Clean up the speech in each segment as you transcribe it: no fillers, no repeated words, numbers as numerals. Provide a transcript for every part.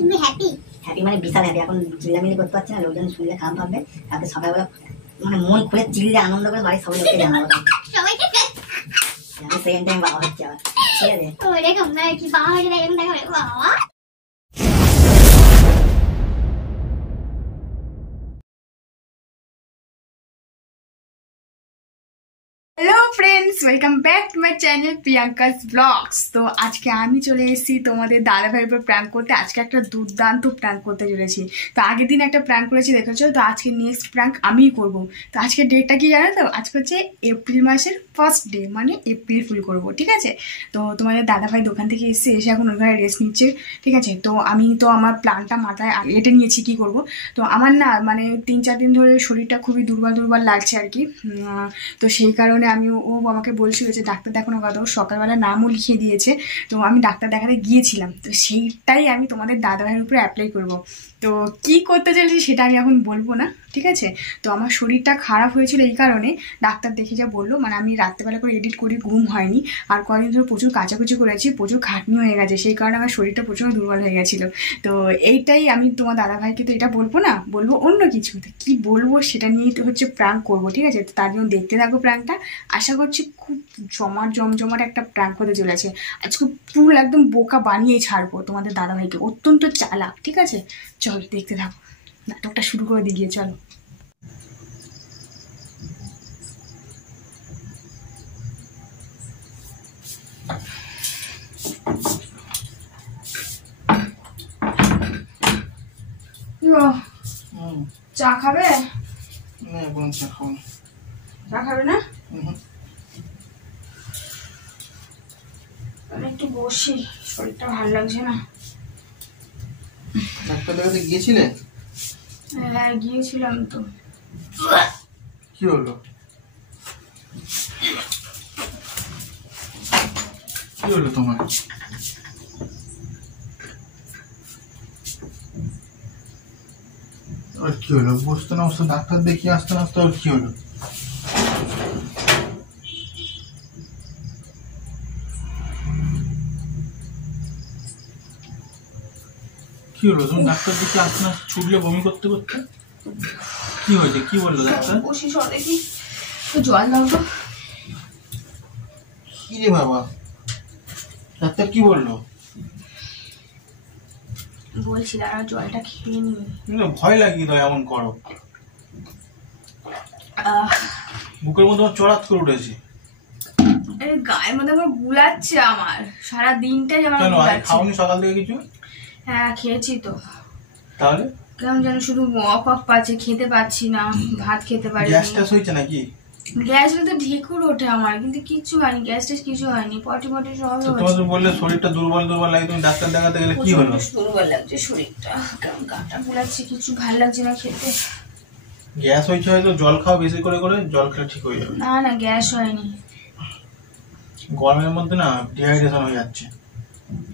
তুমি happy? Happy মানে বিশাল happy. এখন চিল্লামিল্লি করতে পারছি না, লোকজন শুনলে খারাপ ভাববে। কালকে সকালবেলা মানে মন খুলে চিল্লে আনন্দ করে বাড়ির সবাই লোককে জানাবো। সবাইকে আমি সেকেন্ড টাইম বাবা হচ্ছে আবার, ঠিক আছে? ওরে তোমরা কি বাবা হয়ে গেলে এরকম দেখাবে বাবা? Hello friends, welcome back to my channel Priyanka's blogs. तो आज के আমি চলে এসেছি তোমাদের দাদা ভাইয়ের উপর প্র্যাঙ্ক করতে। আজকে একটা দুর্দান্ত প্র্যাঙ্ক করতে চলেছি। তো আগের দিন একটা প্র্যাঙ্ক করেছি দেখেছো, তো আজকে নেক্সট প্র্যাঙ্ক আমিই করব। তো আজকে ডেটটা কি জানো তো? আজকে হচ্ছে এপ্রিল মাসের ফার্স্ট ডে, মানে এপ্রিল ফুল করব, ঠিক আছে? তো তোমাদের দাদা ভাই দোকান থেকে এসে এখন ওখানে রেস্ট নিচ্ছে, ঠিক আছে? তো আমি তো আমার প্ল্যানটা মাথায় এঁটে নিয়েছি কি করব। তো আমার না মানে 3-4 দিন ধরে শরীরটা খুবই দুর্বল লাগছে আর কি। তো সেই কারণে ও আমাকে বলছিল যে ডাক্তার দেখানো কথা। ও সকালবেলা নামও লিখিয়ে দিয়েছে। তো আমি ডাক্তার দেখাতে গিয়েছিলাম। তো সেইটাই আমি তোমাদের দাদা ভাইয়ের উপরে অ্যাপ্লাই করব। তো কি করতে চলেছি সেটা আমি এখন বলবো না, ঠিক আছে? তো আমার শরীরটা খারাপ হয়েছিল এই কারণে, ডাক্তার দেখে যা বললো, মানে আমি রাত্রেবেলা করে এডিট করি, ঘুম হয়নি। আর কদিন ধরে প্রচুর কাচাকুচি করেছি, প্রচুর খাটনি হয়ে গেছে, সেই কারণে আমার শরীরটা প্রচুর দুর্বল হয়ে গেছিলো। তো এইটাই আমি তোমার দাদা ভাইকে তো এটা বলবো না, বলবো অন্য কিছু। তো কী বলবো সেটা নিয়েই তো হচ্ছে প্র্যাঙ্ক করবো, ঠিক আছে? তো তার জন্য দেখতে থাকো প্র্যাঙ্কটা। আশা করছি খুব জমজমাট একটা প্র্যাঙ্ক হতে চলেছে। আজকে পুরো একদম বোকা বানিয়েই ছাড়বো তোমাদের দাদা ভাইকে, অত্যন্ত চালাক, ঠিক আছে? চল দেখতে থাকো, নাটকটা শুরু করে দিয়ে চলো। চা খাবে? চা খাবে না? আমি একটু বসি, শরীরটা ভালো লাগছে না। ডাক্তার দেখাতে গিয়েছিলে? হ্যাঁ গিয়েছিলাম তো। কি হলো? কি হলো তোমার? আর কি হলো? বসতে না বসতে ডাক্তার দেখিয়ে আসতে না আসতে আর কি হলো? কি হলো? তুমি ডাক্তার দেখিয়ে আসতে না ছুটলে বমি করতে করতে? কি হয়েছে? কি বললো ডাক্তার? বসি সর দেখি, জল দাও তো। কি রে বাবা, ডাক্তার কি বললো? বলছি দাঁড়া, জলটা খেয়ে নি। ভয় লাগিয়ে দাও, এমন করো। বুকের মধ্যে আমার চড়াত করে উঠেছে। গায়ের মধ্যে আমার গুলাচ্ছে, আমার সারা দিনটাই আমার গুলাচ্ছে। খাওনি সকাল থেকে কিছু? হ্যাঁ খেয়েছি তো। তাহলে কেমন যেন শুধু অফ পাচ্ছে, খেতে পাচ্ছি না, ভাত খেতে পারি। গ্যাস ট্যাস হয়েছে নাকি? গ্যাসটা তো ঢেকুর ওঠে আমার, কিন্তু কিচ্ছু হয়নি, গ্যাস ট্যাস কিছু হয়নি, পটি সব হচ্ছে। তোমার তো বললে শরীরটা দুর্বল লাগে, তুমি ডাক্তার দেখাতে গেলে কি হলো? দুর্বল লাগছে শরীরটা, কেমন গাটা গুলাচ্ছে, কিছু ভালো লাগছে না খেতে। গ্যাস হয়েছে হয়তো, জল খাও বেশি করে, জল খেলে ঠিক হয়ে যাবে। না না গ্যাস হয়নি, গরমের মধ্যে না ডিহাইড্রেশন হয়ে যাচ্ছে।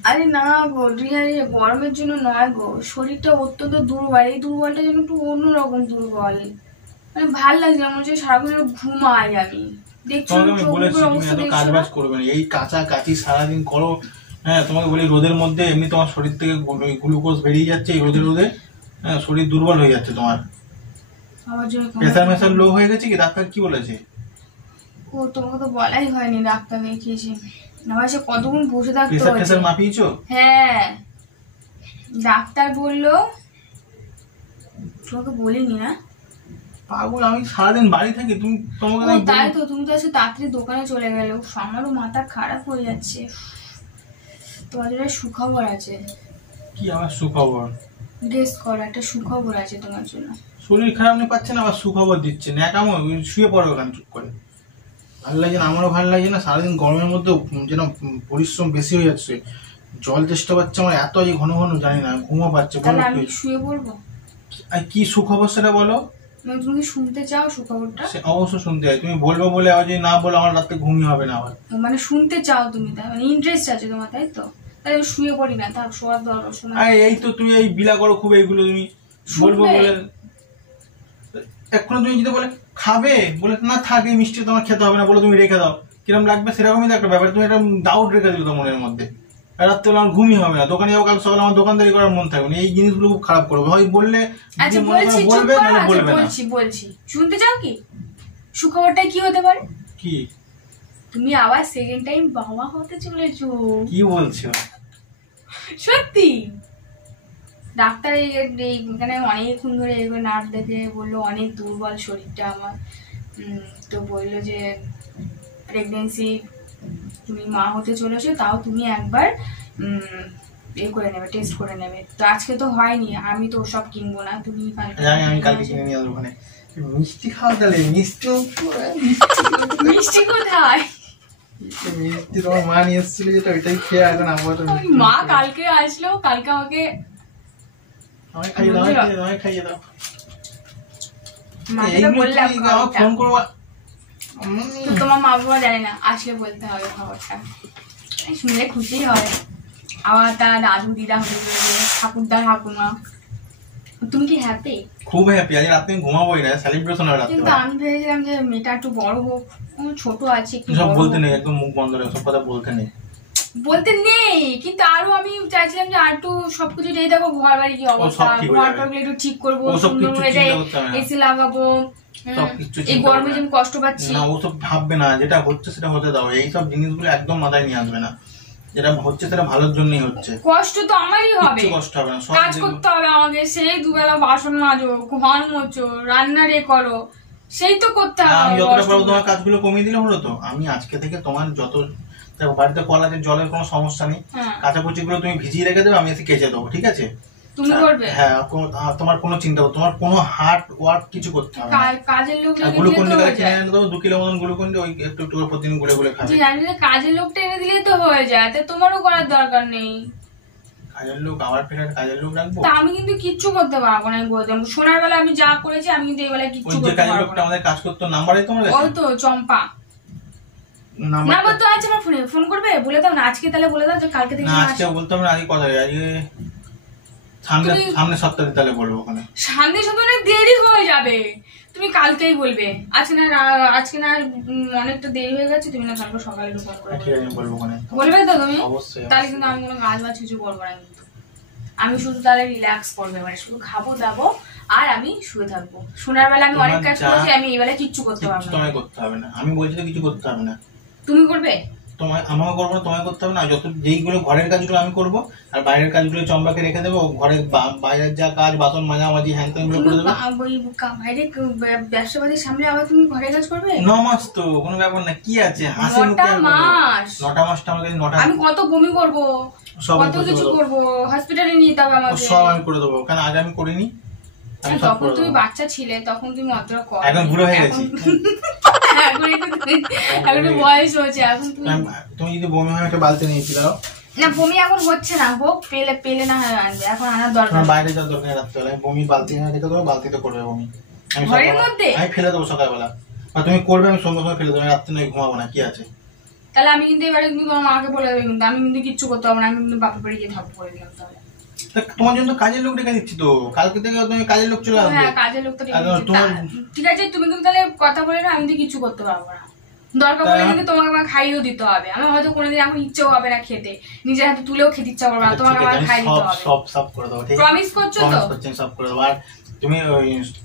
আরে না গো, গরমের জন্য নয় গো, শরীরটা অত্যন্ত দুর্বল। এই দুর্বলটা যেন একটু অন্যরকম দুর্বল, মানে ভাল লাগছে না, মনে হচ্ছে সারাক্ষণ ঘুমাই আমি। তোমাকে আমি বলেছি তুমি এত কাজ বাজ করবে না, এই কাঁচা কাচি সারাদিন করো। হ্যাঁ তোমাকে বলি, রোদের মধ্যে এমনি তোমার শরীর থেকে গ্লুকোজ বেরিয়ে যাচ্ছে, এই রোদে হ্যাঁ শরীর দুর্বল হয়ে যাচ্ছে তোমার। প্রেসার লো হয়ে গেছে কি? ডাক্তার কি বলেছে? ও তোমাকে তো বলাই হয়নি, ডাক্তার দেখিয়েছি। আমার সে কতক্ষণ বসে থাকতে হয়েছে। প্রেসার মাপিয়েছো? হ্যাঁ ডাক্তার বললো, তোমাকে বলিনি না? পাগল, আমি সারাদিন বাড়ি থাকি, তুমি তোমাকে তাই তো, তুমি তো আজকে তাড়াতাড়ি দোকানে চলে গেলে। আমারও মাথা খারাপ হয়ে যাচ্ছে। তোমার জন্য সুখবর আছে। কি আমার সুখবর? গেস করো, একটা সুখবর আছে তোমার জন্য। শরীর খারাপ নিয়ে পাচ্ছে না, আবার সুখবর দিচ্ছে না। একামো শুয়ে পড়ো ওখানে চুপ করে। ভালো লাগছে না, আমারও ভালো লাগছে না। সারাদিন গরমের মধ্যে যেন পরিশ্রম বেশি হয়ে যাচ্ছে, জল চেষ্টা পাচ্ছে আমার এত ঘন ঘন, জানি না, ঘুমও পাচ্ছে। আমি শুয়ে পড়বো? আর কি সুখবর সেটা বলো। তুমি শুনতে চাও সুখবরটা? অবশ্যই শুনতে চাই, তুমি বলবো বলে আবার যদি না বলো আমার রাতে ঘুমই হবে না। আবার মানে শুনতে চাও তুমি, তাই মানে ইন্টারেস্ট আছে তোমার, তাই তো? তাই শুয়ে পড়ি না, থাক শোয়ার দরকার শোনা। এই তো তুমি এই বিলা করো খুব, এইগুলো তুমি বলবো বলে। এখন তুমি যদি বলে খাবে, বলে না থাক এই মিষ্টি তোমার খেতে হবে না, বলে তুমি রেখে দাও, কিরকম লাগবে সেরকমই তো একটা ব্যাপার। তুমি একটা ডাউট রেখে দিল তো মনের মধ্যে। রাত্রেবেলা আমার ঘুমই হবে না, দোকানে যাবো, কাল সকালে আমার দোকানদারি করার মন থাকবে না। এই জিনিসগুলো খুব খারাপ করবে, হয় বললে আচ্ছা মনে বলছি, করে বলবে, নাহলে বলবে না। বলছি শুনতে চাও কি? সুখবরটা কি হতে পারে? কি তুমি আবার সেকেন্ড টাইম বাবা হতে চলেছো। কি বলছো? সত্যি। ডাক্তার এখানে অনেকক্ষণ ধরে নার্ভ দেখে বললো অনেক দুর্বল শরীরটা আমার, তো বললো যে প্রেগনেন্সি, তুমি মা হতে চলেছো, তাও তুমি একবার করে নেবে, টেস্ট করে নেবে। তো আজকে তো হয়নি, আমি তো ওসব কিনবো না, তুমি আমি কালকে কিনে নিয়ে আসবো। ওখানে মিষ্টি খাওয়া, তাহলে মিষ্টি কোথায়? মিষ্টি তোমার মা নিয়ে এসেছিল যেটা, ওইটাই খেয়ে এখন আবার মা কালকে আসলো, কালকে আমাকে খাইয়ে দাও। ফোন করবো, তোমার মা বাবা জানে না, আসলে বলতে হবে খবরটা, শুনলে খুশি হয়। আবার তার দাদু দিদা হয়ে যাবে, ঠাকুরদা ঠাকুমা। তুমি কি হ্যাপি? খুব হ্যাপি। আজ রাতে ঘুমাবোই না, সেলিব্রেশন হবে রাতে। কিন্তু আমি ভেবেছিলাম যে মেয়েটা একটু বড় হোক, ছোট আছে একটু। সব বলতে নেই, একদম মুখ বন্ধ রেখে সব কথা বলতে নেই, বলতে নেই। কিন্তু আরো আমি চাইছিলাম যে আর একটু সবকিছু দিয়ে দেবো, ঘর বাড়ি কি অবস্থা, ঘরটাগুলো একটু ঠিক করবো, সুন্দর হয়ে যায়, এসি লাগাবো, এই গরমে যে কষ্ট পাচ্ছি না, ওসব ভাববে না। যেটা হচ্ছে সেটা হতে দাও, এইসব জিনিসগুলো একদম মাথায় নিয়ে আসবে না। যেটা হচ্ছে সেটা ভালোর জন্যই হচ্ছে। কষ্ট তো আমারই হবে, কষ্ট হবে না, কাজ করতে হবে আমাকে, সেই দুবেলা বাসন মাজো, ঘর মোচো, রান্না করো, সেই তো করতে হবে। আমি যতটা পারবো তোমার কাজগুলো কমিয়ে দিলে হলো তো। আমি আজকে থেকে তোমার যত বাড়িতে কল আছে, জলের কোনো সমস্যা নেই, কাঁচাকুচি গুলো তুমি ভিজিয়ে রেখে দেবে, আমি এসে কেচে দেবো, ঠিক আছে? তুমি করবে? হ্যাঁ, তোমার কোনো চিন্তা করো, তোমার কোনো হার্ড ওয়ার্ক কিছু করতে হবে না। কাজের লোক গ্লুকোন কিনে এনে দেবো, 2 কিলো মতন গ্লুকোন, ওই একটু একটু প্রতিদিন গুলে গুলে খাবে। জানি যে কাজের লোকটা এনে দিলে তো হয়ে যায়, তা তোমারও করার দরকার নেই। কাজের লোক আবার ফের কাজের লোক রাখবো? তা আমি কিন্তু কিচ্ছু করতে পারবো না। আমি বলতাম সোনার বেলা আমি যা করেছি, আমি কিন্তু এই বেলায় কিচ্ছু করতে পারবো না। ওই যে কাজের লোকটা আমাদের কাজ করতে, নাম্বারই তোমার কাছে? ওই তো চম্পা নাম্বার তো আছে আমার ফোনে, ফোন করবে, বলে দাও না আজকে, তাহলে বলে দাও যে কালকে থেকে। না আজকে বলতে হবে না, আজকে কথা হবে, আজকে সামনে সপ্তাহে তাহলে বলবো। ওখানে সামনে সপ্তাহে দেরি হয়ে যাবে, তুমি কালকেই বলবে। আজকে না অনেকটা দেরি হয়ে গেছে, তুমি না কালকে সকালে ফোন করে বলবো ওখানে, বলবে তো তুমি? অবশ্যই। তাহলে কিন্তু আমি কোনো কাজ বাজ কিছু করবো না, কিন্তু আমি শুধু তাহলে রিল্যাক্স করবে, মানে শুধু খাবো দাবো আর আমি শুয়ে থাকবো। শোনার বেলা আমি অনেক কাজ করেছি, আমি এই বেলা কিচ্ছু করতে পারবো না। তোমায় করতে হবে না, আমি বলছি তো কিছু করতে হবে না। তুমি করবে? তোমায় আমাকে করবো না, তোমায় করতে হবে না। যত যেইগুলো ঘরের কাজগুলো আমি করবো, আর বাইরের কাজগুলো চম্পাকে রেখে দেবো। ঘরের বাইরের যা কাজ, বাসন মাঝামাঝি হ্যান ত্যান গুলো করে দেবো। বাইরে ব্যবসাবাদীর সামনে আবার তুমি ঘরের কাজ করবে? 9 মাস তো কোনো ব্যাপার না, কি আছে? 9টা মাস? 9টা মাসটা আমার কাছে 9টা। আমি কত বমি করবো, কত কিছু করবো, হসপিটালে নিয়ে যেতে হবে আমাকে। সব আমি করে দেবো, কারণ আগে আমি করিনি। তখন তুমি বাচ্চা ছিলে, তখন তুমি অতটা করো, এখন বুড়ো হয়ে গেছি, এখন বয়স হচ্ছে। এখন তুমি যদি বমি হয় একটা বালতি নিয়ে দাও না। বমি এখন হচ্ছে না, হোক, পেলে না হয় আনবে, এখন আনার দরকার। বাইরে যাওয়ার দরকার রাখতে হবে। আমি বমি বালতি এনে রেখে দেবো, বালতিতে করবে বমি। ঘরের মধ্যে আমি ফেলে দেবো সকালবেলা, আর তুমি করবে, আমি সঙ্গে সঙ্গে ফেলে দেবো। রাত্রে নয় ঘুমাবো না, কি আছে? তাহলে আমি কিন্তু এবারে কিন্তু তোমার মাকে বলে দেবে, কিন্তু আমি কিন্তু কিচ্ছু করতে হবে না, আমি কিন্তু বাপের বাড়ি গিয়ে থাকবো করে দিলাম। তাহলে তোমার জন্য কাজের লোক রেখে দিচ্ছি তো, কালকে থেকে তুমি কাজের লোক চলে আসবে। হ্যাঁ, কাজের লোক তো ঠিক আছে। তুমি কিন্তু তাহলে কথা বলে না, আমি তো কিছু করতে পারবো না। দরকার পড়লে কিন্তু তোমাকে আমার খাইয়েও দিতে হবে। আমার হয়তো কোনোদিন এখন ইচ্ছেও হবে না খেতে, নিজের হাতে তুলেও খেতে ইচ্ছা করবে না, তোমাকে আমার খাই দিতে হবে। সব করে দেবো, ঠিক আছে? প্রমিস করছো তো? সব করে দেবো। আর তুমি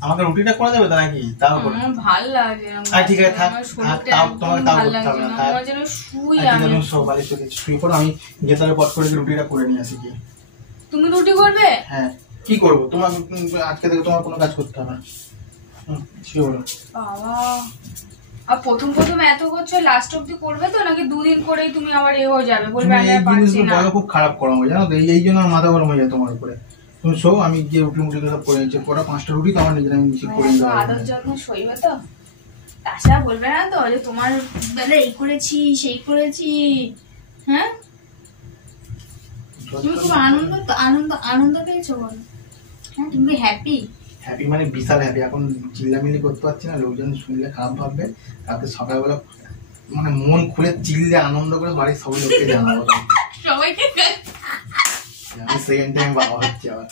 আমাকে রুটিটা করে দেবে তো নাকি? তাও করে ভালো লাগে। ঠিক আছে, থাক, তোমাকে তাও করতে হবে না। আমার যেন শুই, আমি সকালে শুয়ে পড়ো, আমি গিয়ে তাহলে পট করে রুটিটা করে নিয়ে আসি। গিয়ে তুমি রুটি করবে? হ্যাঁ, কি করবো? তোমার আজকে থেকে তোমার কোনো কাজ করতে হবে না। শুয়ে পড়ো। বাবা, আর প্রথম এত করছো, লাস্ট অব্দি করবে তো, নাকি 2 দিন করেই তুমি আবার এ হয়ে যাবে, বলবে আমি আর পারছি না? বলো খুব খারাপ গরম হয়ে, জানো তো, এই জন্য আমার মাথা গরম হয়ে যায় তোমার উপরে। তুমি শো, আমি গিয়ে রুটি সব করে নিচ্ছি। পরে 5টা রুটি তো আমার নিজের আমি নিচে করে নিতে হবে। আদর যত্ন সইবে তো? তাছাড়া বলবে না তো যে তোমার বেলা এই করেছি সেই করেছি? হ্যাঁ, তুমি খুব আনন্দ পেয়েছো বলো? হ্যাঁ, তুমি হ্যাপি? হ্যাপি মানে বিশাল হ্যাপি। এখন চিল্লামিল্লি করতে পারছি না, লোকজন শুনলে খারাপ ভাববে। কালকে সকালবেলা মানে মন খুলে চিল্লে আনন্দ করে বাড়ির সবাই লোককে জানাবো সবাইকে আমি সেকেন্ড টাইম বাবা হচ্ছে আবার,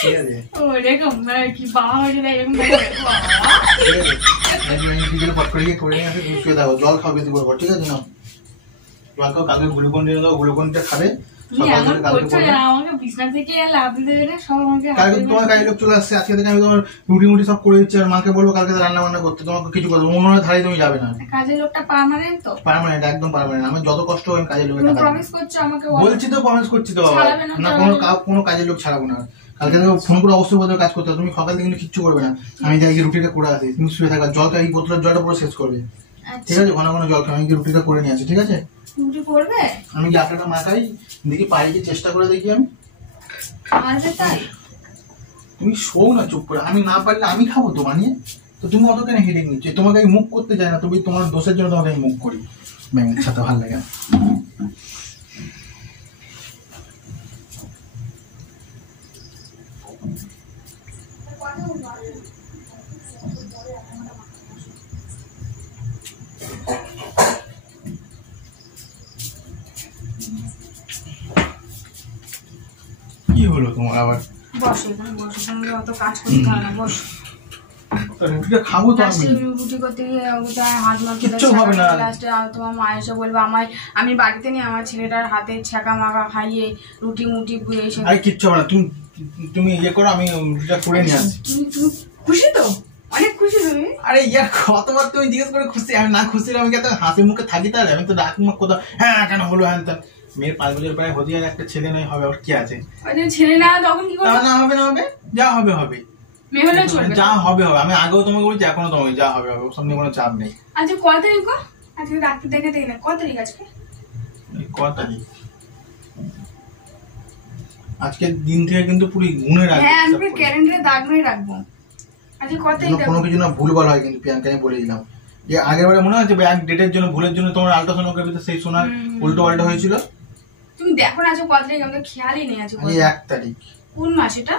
ঠিক আছে? ওরকম কি বাবা হয়ে যায় এরকম? পট করে গিয়ে করে নিয়ে আসে, তুমি শুয়ে থাকো, জল খাও বেশি করে, ঠিক আছে? না জল খাও, কালকে গ্লুকন দিয়ে দাও, গ্লুকনটা খাবে, সকাল থেকে কালকে পড়বে। আমাকে বিছনা থেকে লাভ দিতে দেবে সব আমাকে কালকে তোমার কাজের লোক চলে আসছে, আজকে থেকে আমি তোমার রুটি মুটি সব করে দিচ্ছি, আর মাকে বলবো কালকে রান্না বান্না করতে, তোমাকে কিছু করবো মনে ধারে তুমি যাবে না। কাজের লোকটা পার্মানেন্ট তো? পার্মানেন্ট, একদম পার্মানেন্ট। আমি যত কষ্ট আমি কাজের লোকের তুমি টাকা প্রমিস করছো আমাকে? বলছি তো, প্রমিস করছি তো বাবা, ছাড়াবে না, না কোনো কাজের লোক ছাড়াবো না। কালকে থেকে ফোন করে অবশ্যই বলতে কাজ করতে হবে, তুমি সকাল থেকে কিন্তু কিচ্ছু করবে না, আমি যাই গিয়ে রুটিটা করে আসি, তুমি শুয়ে থাকবে, জলটা এই বোতলের জলটা পুরো শেষ করবে, ঠিক আছে? ঘন ঘন জল খাবে, আমি গিয়ে রুটিটা করে নিয়ে আসি, ঠিক আছে? রুটি করবে? আমি গিয়ে আটাটা মাখাই, দেখি পারি কি চেষ্টা করে দেখি আমি। আরে তাই? তুমি শোও না চুপ করে, আমি না পারলে আমি খাবো তো বানিয়ে, তো তুমি অত কেন হেডেক নিচ্ছ? তোমাকে আমি মুখ করতে চাই না, তুমি তোমার দোষের জন্য তোমাকে আমি মুখ করি, ব্যাঙের ছাতা ভালো লাগে না। কি হলো তোমার আবার? বসো এখানে, বসো, তোমাকে অত কাজ করতে হয় না, বসো। রুটিটা খাবো তো আমি। রুটি করতে গিয়ে হাত মাখতে কিচ্ছু হবে না। লাস্টে তোমার মা এসে বলবে আমায়, আমি বাড়িতে নিয়ে আমার ছেলেটার হাতে ছ্যাঁকা মাখা খাইয়ে রুটি মুটি এসে। আরে কিচ্ছু হবে না, তুমি ইয়ে করো, আমি রুটিটা করে নিয়ে আসি। তুমি খুশি তো? অনেক খুশি তুমি? আরে ইয়ার কতবার তুমি জিজ্ঞেস করে খুশি? আমি না খুশি আমি কি এত হাসি মুখে থাকি? তাহলে আমি তো ডাক মুখ কোথাও হ্যাঁ কেন হলো হ্যাঁ তা। মেয়ের 5 বছর প্রায় হতে আর একটা ছেলে নয় হবে, আর কি আছে? ছেলে না তখন কি করবে? না হবে না হবে, যা হবে হবে, মেয়ে হলেও চলবে, যা হবে হবে। আমি আগেও তোমাকে বলছি, এখনো তোমাকে যা হবে হবে, ওসব নিয়ে কোনো চাপ নেই। আচ্ছা কত তারিখ গো? আজকে ডাক্তার দেখাতে গেলে কত তারিখ আজকে? কত তারিখ? আজকের দিন থেকে কিন্তু পুরো গুনে রাখবো। হ্যাঁ আমি পুরো ক্যালেন্ডারে দাগ মেরে রাখবো। আজকে কত তারিখ? কোনো কিছু না ভুলভাল হয় কিন্তু, প্রিয়াঙ্কা আমি বলে দিলাম যে আগের বারে মনে আছে ব্যাংক ডেটের জন্য ভুলের জন্য তোমার আল্ট্রাসোনোগ্রাফিতে সেই সোনার উল্টো পাল্টা হয়েছিল। তুমি দেখো না আজকে কত তারিখ? আমাদের খেয়ালই নেই আজকে। 1 তারিখ। কোন মাস এটা?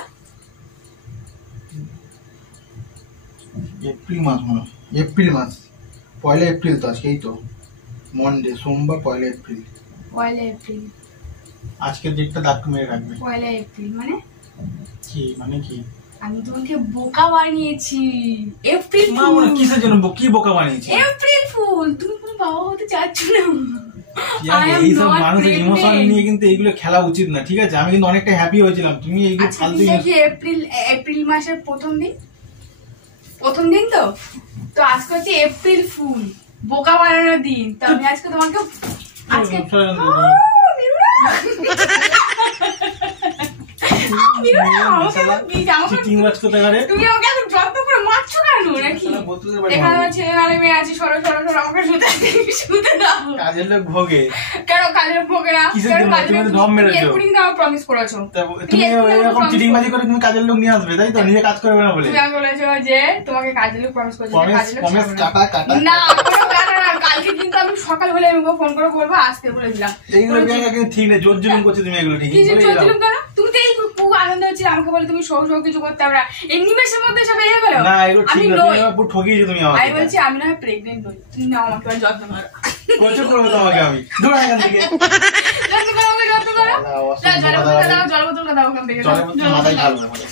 এপ্রিল মাস মনে হয়, এপ্রিল মাস, 1 এপ্রিল তো আজকে, এই তো মন্ডে সোমবার 1 এপ্রিল। 1 এপ্রিল। আজকের ডেটটা দাগ মেরে রাখবে। 1 এপ্রিল মানে কি মানে কি? আমি তোমাকে বোকা বানিয়েছি। এপ্রিল মা ফুল। মনে কিসের জন্য কি বোকা বানিয়েছি? April fool. তুমি কোনো বাবা হতে চাচ্ছ না। এইসব মানুষের ইমোশন নিয়ে কিন্তু এইগুলো খেলা উচিত না, ঠিক আছে? আমি কিন্তু অনেকটা হ্যাপি হয়েছিলাম, তুমি এইগুলো আচ্ছা ফালতু কি এপ্রিল মাসের প্রথম দিন? প্রথম দিন তো তো আজকে হচ্ছে এপ্রিল ফুল, বোকা বানানোর দিন। তো আমি আজকে তোমাকে আজকে তুমি আমাকে এখন যত্ন করে মারছো কেন নাকি? এখানে আমার ছেলে নালে মেয়ে আছে, সরো সরো সরো আমাকে শুতে দাও। কাজের লোক ভোগে কেন কাজের ভোগে না? প্রমিস করেছো তুমি এরকম চিটিংবাজি করে তুমি কাজের লোক নিয়ে আসবে, তাই তো? নিজে কাজ করবে না বলে তুমি বলেছো যে তোমাকে কাজের লোক প্রমিস করেছো। প্রমিস কাটা কাটা না কোনো কাটা না, কালকে কিন্তু আমি সকাল হলে আমি ফোন করে বলবো, আসতে বলে দিলাম। এইগুলো কিন্তু ঠিক নেই, জোর জুলুম করছো তুমি, এগুলো ঠিক কিছু জোর জুলুম কেন? তুমি তো এই খুব আনন্দ হচ্ছে আমাকে বলে তুমি সৌ সৌ কিছু করতে হবে না, এই নিমেষের মধ্যে সব হয়ে গেল। না এগুলো ঠিক না, তুমি পুরো ঠকিয়েছো তুমি আমাকে। আমি বলছি আমি না প্রেগনেন্ট নই, তুমি নাও আমাকে যত্ন করো। কষ্ট করবো তোমাকে আমি, দূর এখান থেকে। যত্ন করো আমাকে, যত্ন করো। জল বোতল দাও, জল বোতল দাও ওখান থেকে। মাথায় ঢালবে বলে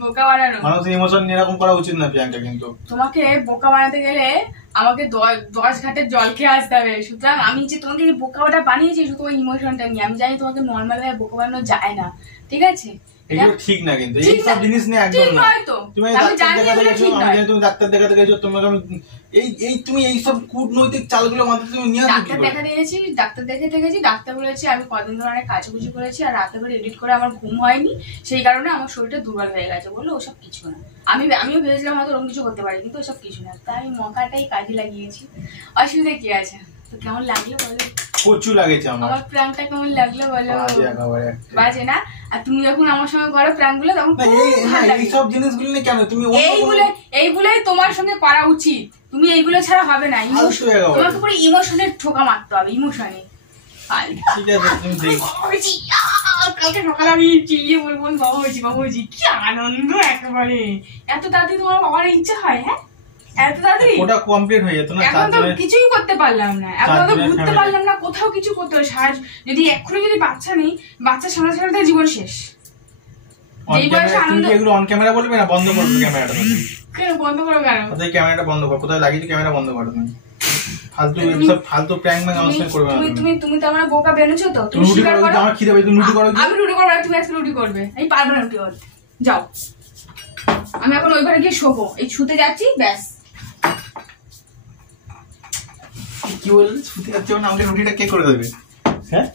বোকা বানানো, মানুষের ইমোশন এরকম করা উচিত না প্রিয়াঙ্কা। কিন্তু তোমাকে বোকা বানাতে গেলে আমাকে 10 ঘাটের জল খেয়ে আসতে হবে। সুতরাং আমি যে তোমাকে বোকাটা বানিয়েছি শুধু ওই ইমোশনটা নিয়ে, আমি জানি তোমাকে নর্মাল ভাবে বোকা বানানো যায় না, ঠিক আছে? এগুলো ঠিক না, কিন্তু এই সব জিনিস নিয়ে একদম না। তুমি তুমি ডাক্তার দেখাতে গেছো, তোমাকে আমি এই তুমি এই সব কূটনৈতিক চালগুলো মাথায় তুমি নিয়ে আসো। ডাক্তার দেখাতে গেছি, ডাক্তার দেখাতে গেছি, ডাক্তার বলেছে আমি কদিন ধরে অনেক কাজুকুচি করেছি আর রাতে করে এডিট করে আমার ঘুম হয়নি, সেই কারণে আমার শরীরটা দুর্বল হয়ে গেছে। বললো ওসব কিছু না। আমিও ভেবেছিলাম হয়তো ওরকম কিছু করতে পারি, কিন্তু ওসব কিছু না। তাই আমি মকাটাই কাজে লাগিয়েছি। অসুবিধা কি আছে? তো কেমন লাগলো বলো? প্রচুর লাগেছে আমার প্র্যাঙ্কটা, কেমন লাগলো বলো? বাজে না? আর তুমি যখন আমার সঙ্গে করো প্র্যাঙ্ক গুলো তখন এইসব জিনিসগুলো নিয়ে কেন তুমি এইগুলোই তোমার সঙ্গে করা উচিত। তুমি এইগুলো ছাড়া হবে না, তোমাকে পুরো ইমোশনের ঠোকা মারতে হবে, ইমোশনে। ঠিক আছে তুমি দেখো। কালকে সকালে আমি চিল্লিয়ে বলবো বাবা হয়েছি, বাবা হয়েছি, কি আনন্দ একেবারে। এত তাড়াতাড়ি তোমার বাবার ইচ্ছা হয়? হ্যাঁ এত তাড়াতাড়ি ওটা কমপ্লিট হয়ে যেত না। এখন তো কিছুই করতে পারলাম না, এখন তো ঘুরতে পারলাম না, কোথাও কিছু করতে হবে। যদি এক্ষুনি যদি বাচ্চা নেই, বাচ্চা সামনে সামনে জীবন শেষ। এগুলো অন ক্যামেরা বলবে না, বন্ধ করবে ক্যামেরাটা। কেন বন্ধ করো? কেন ক্যামেরাটা বন্ধ করো, কোথায় লাগিয়েছি ক্যামেরা বন্ধ করো তুমি। ফালতু প্র্যাঙ্ক ম্যাঙ্ক আমার সঙ্গে করবে না। তুমি তো আমার বোকা বেনেছো তো, তুমি তুমি রুটি স্বীকার করো, করো। আমার খিদে পেয়েছে, তুমি রুটি করো। আমি রুটি করবো না, তুমি আজকে রুটি করবে। আমি পারবো না রুটি করতে, যাও। আমি এখন ওই ঘরে গিয়ে শোবো, এই শুতে যাচ্ছি, ব্যাস। কি বললি? ছুটি যাচ্ছে মানে আমাকে রুটিটা কে করে দেবে? হ্যাঁ